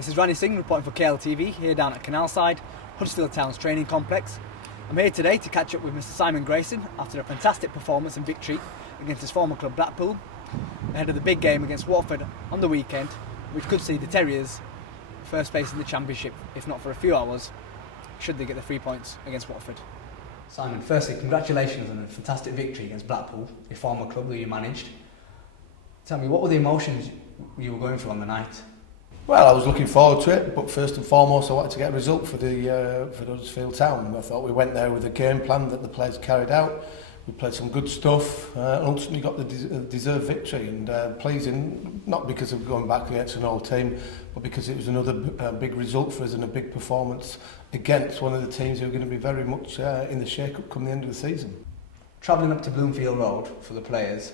This is Randy Singh reporting for KLTV here down at Canalside, Huddersfield Town's training complex. I'm here today to catch up with Mr Simon Grayson after a fantastic performance and victory against his former club Blackpool, ahead of the big game against Watford on the weekend, which could see the Terriers first place in the Championship, if not for a few hours, should they get the 3 points against Watford. Simon, firstly, congratulations on a fantastic victory against Blackpool, your former club that you managed. Tell me, what were the emotions you were going through on the night? Well, I was looking forward to it, but first and foremost I wanted to get a result for Huddersfield Town. I thought we went there with a game plan that the players carried out. We played some good stuff and ultimately got the deserved victory, and pleasing, not because of going back against an old team, but because it was another big result for us and a big performance against one of the teams who are going to be very much in the shake-up come the end of the season. Travelling up to Bloomfield Road for the players,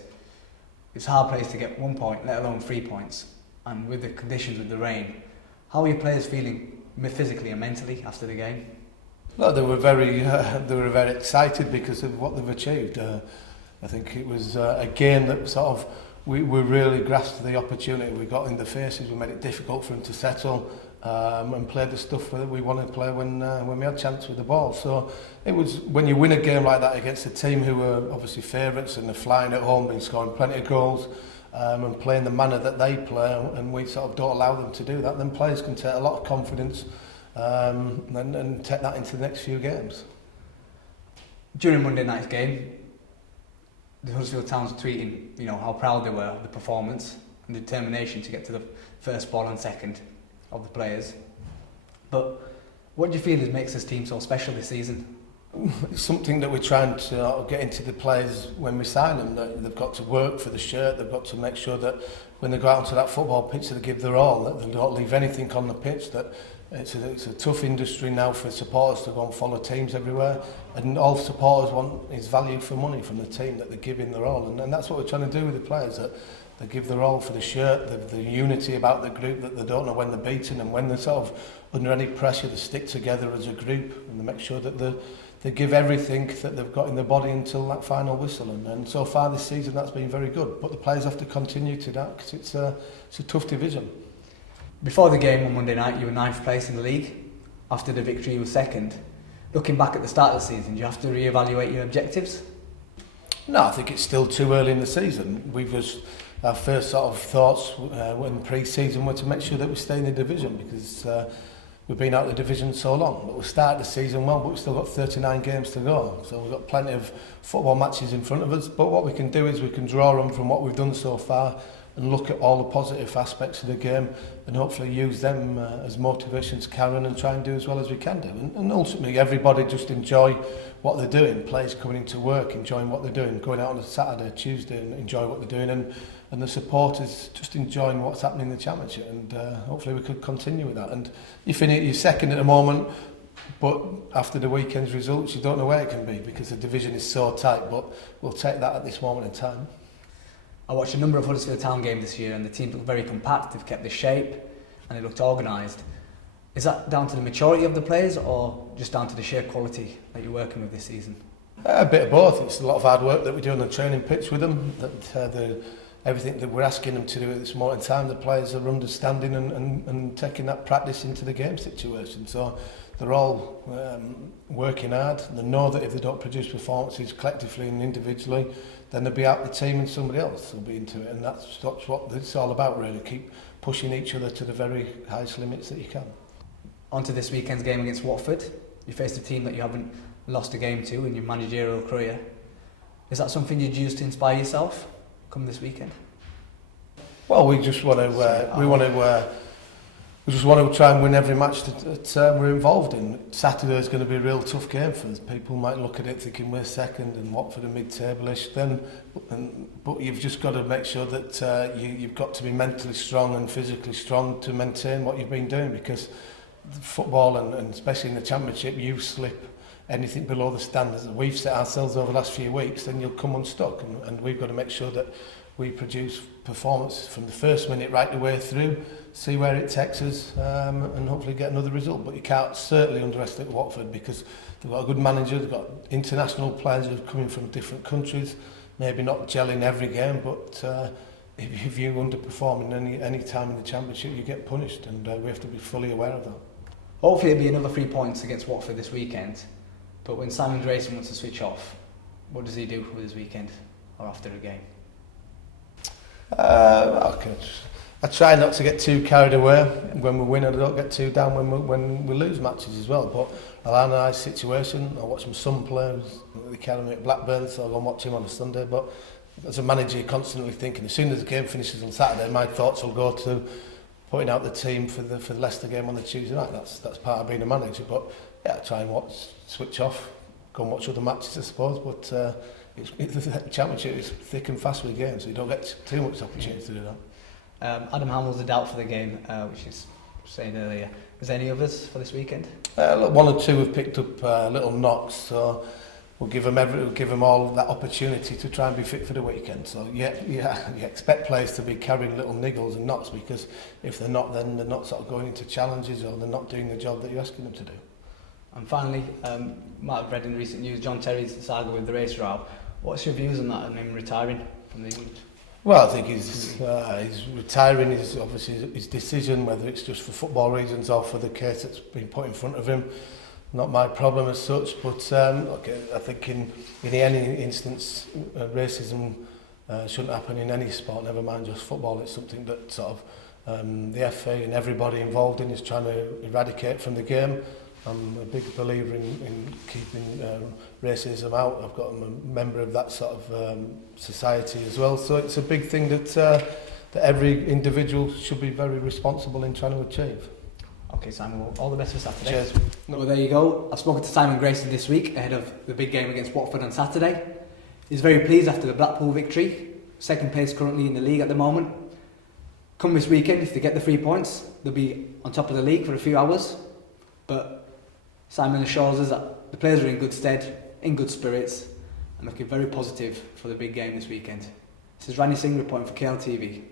it's a hard place to get 1 point, let alone 3 points. And with the conditions, with the rain, how are your players feeling physically and mentally after the game? No, they were very excited because of what they've achieved. I think it was a game that sort of we really grasped the opportunity. We got in the faces, we made it difficult for them to settle, and played the stuff that we wanted to play when we had a chance with the ball. So it was, when you win a game like that against a team who were obviously favourites and they're flying at home, been scoring plenty of goals, and playing the manner that they play, and we sort of don't allow them to do that, then players can take a lot of confidence and take that into the next few games. During Monday night's game, the Huddersfield Town's tweeting, how proud they were of the performance and determination to get to the first ball and second of the players. But what do you feel makes this team so special this season? It's something that we're trying to get into the players when we sign them, that they've got to work for the shirt, they've got to make sure that when they go out onto that football pitch that they give their all, that they don't leave anything on the pitch, that it's a tough industry now for supporters to go and follow teams everywhere, and all supporters want is value for money from the team, that they're giving their all, and that's what we're trying to do with the players, that they give their all for the shirt, the unity about the group, that they don't know when they're beaten, and when they're sort of under any pressure they stick together as a group and they make sure that they give everything that they've got in their body until that final whistle, and so far this season that's been very good, but the players have to continue to that because it's a tough division. Before the game on Monday night you were 9th place in the league. After the victory you were 2nd. Looking back at the start of the season, do you have to re-evaluate your objectives? No, I think it's still too early in the season. Our first sort of thoughts when pre-season were to make sure that we stay in the division, because we've been out of the division so long. But we started the season well, but we've still got 39 games to go. So we've got plenty of football matches in front of us. But what we can do is we can draw on from what we've done so far and look at all the positive aspects of the game and hopefully use them as motivation to carry on and try and do as well as we can do. And ultimately everybody just enjoy what they're doing. Players coming into work, enjoying what they're doing, going out on a Saturday, Tuesday and enjoy what they're doing, and the supporters just enjoying what's happening in the Championship, and hopefully we could continue with that. And you're 2nd at the moment, but after the weekend's results you don't know where it can be because the division is so tight, but we'll take that at this moment in time. I watched a number of Huddersfield Town games this year and the team looked very compact, they've kept their shape and it looked organised. Is that down to the maturity of the players or just down to the sheer quality that you're working with this season? A bit of both. It's a lot of hard work that we do on the training pitch with them, that everything that we're asking them to do at this moment in time, the players are understanding and taking that practice into the game situation. So they're all working hard. They know that if they don't produce performances collectively and individually, then they'll be out the team and somebody else will be into it. And that's what it's all about, really. Keep pushing each other to the very highest limits that you can. On to this weekend's game against Watford. You faced a team that you haven't lost a game to in your managerial career. Is that something you'd use to inspire yourself come this weekend? Well, we just want to we just want to try and win every match that we're involved in. Saturday is going to be a real tough game for us. People might look at it thinking we're 2nd and Watford are mid-table-ish, but you've just got to make sure that you've got to be mentally strong and physically strong to maintain what you've been doing, because football and especially in the Championship, you slip anything below the standards that we've set ourselves over the last few weeks, then you'll come unstuck, and we've got to make sure that we produce performance from the first minute right the way through, see where it takes us, and hopefully get another result. But you can't certainly underestimate Watford, because they've got a good manager, they've got international players who are coming from different countries, maybe not gelling every game, but if you underperform in any time in the Championship, you get punished, and we have to be fully aware of that. Hopefully it'll be another 3 points against Watford this weekend. But when Simon Grayson wants to switch off, what does he do with his weekend or after a game? I try not to get too carried away when we win, and I don't get too down when we lose matches as well. But I'll analyse the situation. I watch my son play at the academy at Blackburn, so I'll go and watch him on a Sunday. But as a manager, you're constantly thinking, as soon as the game finishes on Saturday, my thoughts will go to putting out the team for the Leicester game on the Tuesday night. That's part of being a manager. But yeah, I try and switch off, go and watch other matches, I suppose. But the Championship is thick and fast with games, so you don't get too much opportunity to do that. Adam Hamill's a doubt for the game, which is saying earlier. Is there any others for this weekend? One or two have picked up little knocks, so we'll give them all that opportunity to try and be fit for the weekend. So you expect players to be carrying little niggles and knocks, because if they're not, then they're not sort of going into challenges, or they're not doing the job that you're asking them to do. And finally, might have read in recent news, John Terry's saga with the race route. What's your views on that and him retiring from the England? Well, I think he's retiring is obviously his decision, whether it's just for football reasons or for the case that's been put in front of him. Not my problem as such, but look, I think in any instance, racism shouldn't happen in any sport, never mind just football. It's something that sort of the FA and everybody involved in is trying to eradicate from the game. I'm a big believer in keeping racism out. I'm a member of that sort of society as well. So it's a big thing that every individual should be very responsible in trying to achieve. Okay, Simon, well, all the best for Saturday. Cheers. Well, there you go. I've spoken to Simon Grayson this week ahead of the big game against Watford on Saturday. He's very pleased after the Blackpool victory. Second place currently in the league at the moment. Come this weekend, if they get the 3 points, they'll be on top of the league for a few hours. But Simon assures us that the players are in good stead, in good spirits, and looking very positive for the big game this weekend. This is Randy Singh reporting for KLTV.